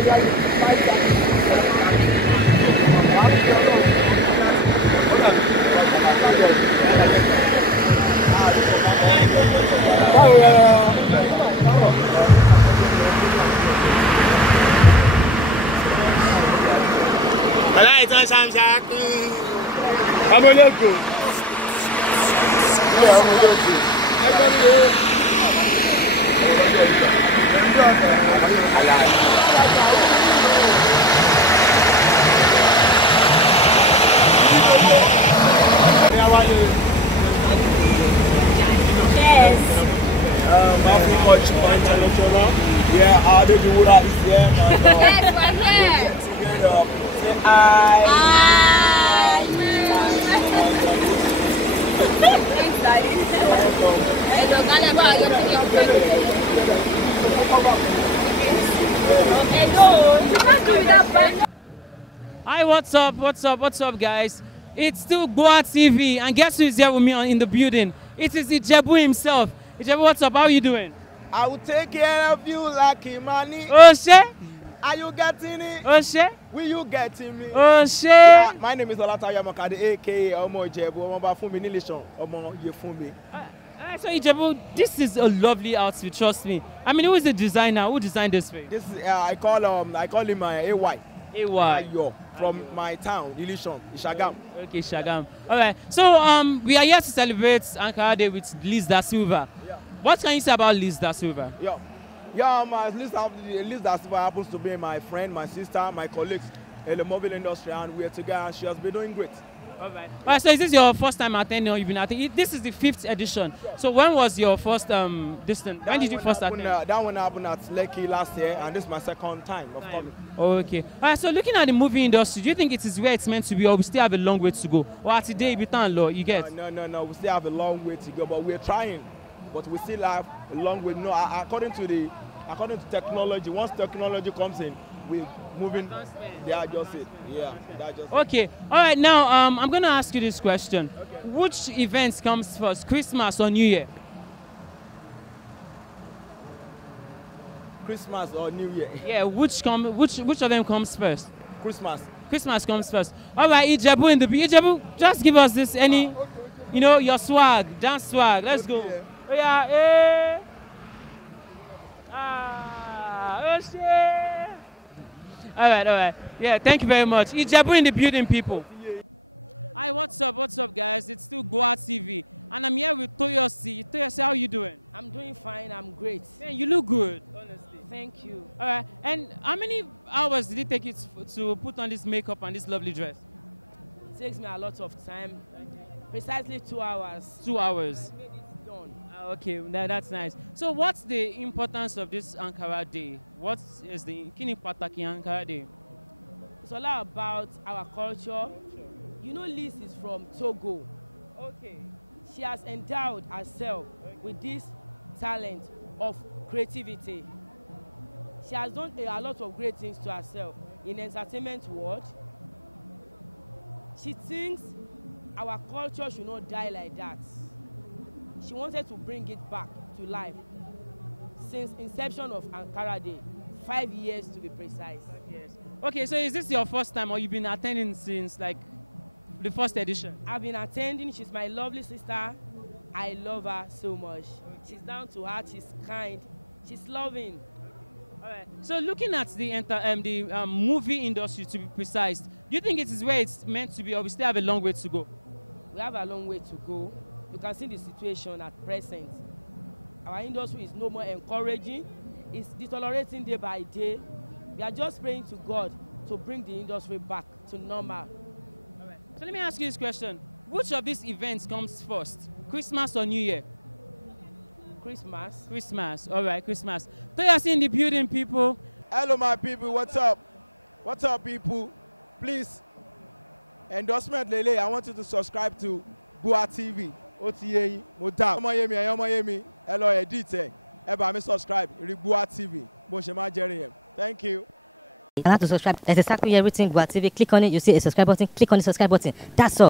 I'm a local. Yeah, I'm a local. Yes. Much international. Yeah, the Yoruba is here. Yes, we're here. Together. Say I. Thanks, Daddy. Hello, you can't do that bad. Hi, what's up, guys? It's still Goa TV, and guess who is here with me in the building? It is Ijebuu himself. Ijebuu, what's up? How are you doing? I will take care of you like money. Oh, shit. Are you getting it? Oh, shit. Will you getting me? Oh, shit. Yeah, my name is Olatayo Makade, aka Omo Ijebuu. Omo ba fun mi nilation. Omo ye fun mi. So Ijebuu, this is a lovely outfit. Trust me. I mean, who is the designer? Who designed this for you? This is I call him AY. AY. Ayo, from my town, Ilishon, Ishagam. Okay, Shagam. All right. So we are here to celebrate Ankara Day with Silva. Yeah. What can you say about Silva? Liz Silva happens to be my friend, my sister, my colleagues in the mobile industry, and we're together, and she has been doing great. All right. So is this your first time attending, or you've been attending? This is the 5th edition. So when was your first distance? When did you first attend? That one happened at Lekki last year, and this is my second time of coming. Okay. All right. So looking at the movie industry, do you think it is where it's meant to be, or we still have a long way to go? Or at today, you get? No. We still have a long way to go, but we're trying. But we still have a long way. No, according to technology, once technology comes in, we're moving. They are just it. Yeah. Okay. All right. Now, I'm going to ask you this question. Okay. Which events comes first, Christmas or New Year? Christmas or New Year? Yeah. Which of them comes first? Christmas. Christmas comes first. All right. Ijebuu in the Ijebuu, just give us this your swag, dance swag. Let's go. Oh, yeah. Hey. Oh shit. All right. Yeah, thank you very much. Ijebuu in the building, people. Hi, what's up, guys? It's still Goa TV, and I'm here with Toyosi. Toyosi, how are you doing? I'm doing fine. I'm great. Man, you look good, honestly. Thank you. All right. And how many hours did it take you to put on this makeup and this lovely dress? It takes me a lot of time. Precisely 2 hours. 2 hours. I made it done. Okay, that's nice. So what's the importance of this Ankara Day? What is the Kini Pataki Ankara Day? It's all about our culture. You know, Liz is from Togo. Okay. She has endowed herself with this talent of creativity. She has done a lot of great things to herself in the entertainment world. She thinks our culture should not die like that. She wanted to bring it back to life since inception of Ankara Day, 5 years to be precise. 5 years. Okay, so is this your first time, or you've been attending since like the first edition? I've been attending. She's my lovely sister. I love her so much. She's down to earth. She's kind. She's loving. All right. So looking at the movie industry, to be precise, do you think it is where it's meant to be, or we still have a long way to go? We have a long way to go. You can see the situation at present. Our industry is no more encouraging. It's deteriorating day by day. We are just praying to God to bring the industry back to normal. All right. So let me ask you this question. Which of these events comes first, Christmas or New Year? Christmas. Christmas. All right, Christmas. Toyosi in the building, people. Hello, my people. What's up? What's up, people? Please, endorsement Lele. I want you to subscribe to Goa TV. OTA, Moda. Hello, edit. Me subscribe. Goa TV. Thank you. And how to subscribe? There's exactly everything Goa TV. Click on it. You see a subscribe button. Click on the subscribe button. That's all.